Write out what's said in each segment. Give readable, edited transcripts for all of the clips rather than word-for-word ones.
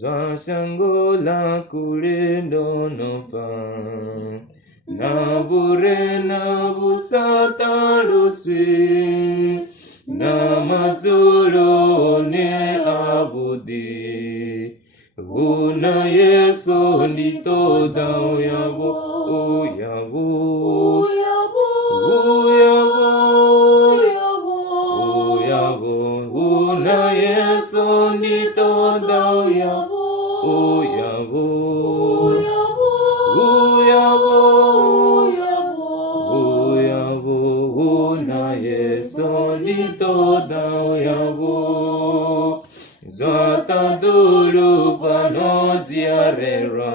Zashangola kulendo nofa Nabure nabusata lusi Namazolo ne abudi Una yeso nito dao yabo Uyabo Una yeso nito dao yabo Uyabo Una yeso nito dao yabo Zata dulu panoziarera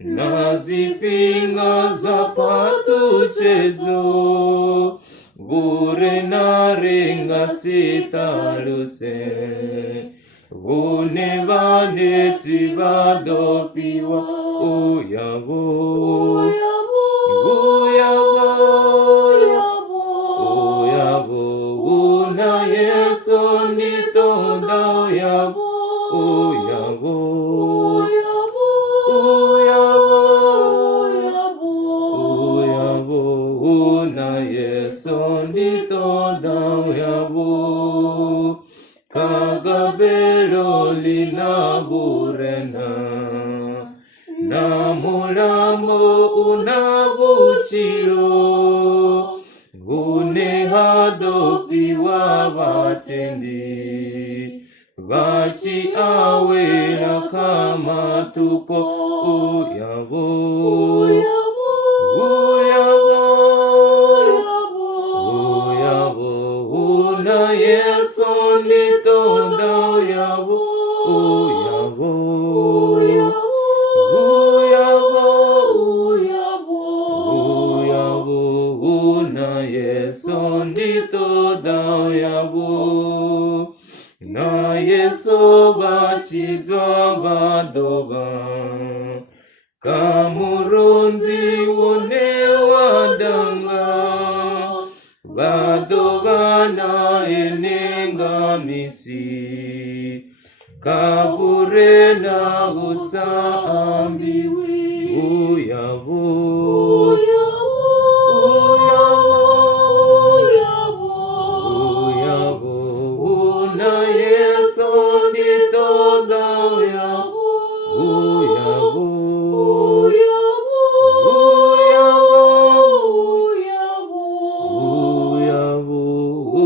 Nazipinga zapatu chezo Bure naringa sitaluse Vune vaneti vadopiwa Uyavo Una yeso nito dao yavo Uyavo Una yeso nito dao yavo Kagabelo lina burena Namulamo unabuchiro Gune hadopi wa vatendi Vachi awela kama tupo Uyavo Una yeso nito dao yavo Una yeso nito dao yavo Na yeso bachizo badoba Kamuronzi wone wadanga Badoba na enenga misi Kabure na usaambiwi Uyavo Una yeso nito dao yavo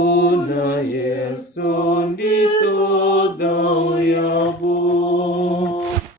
Una yeso nito dao yavo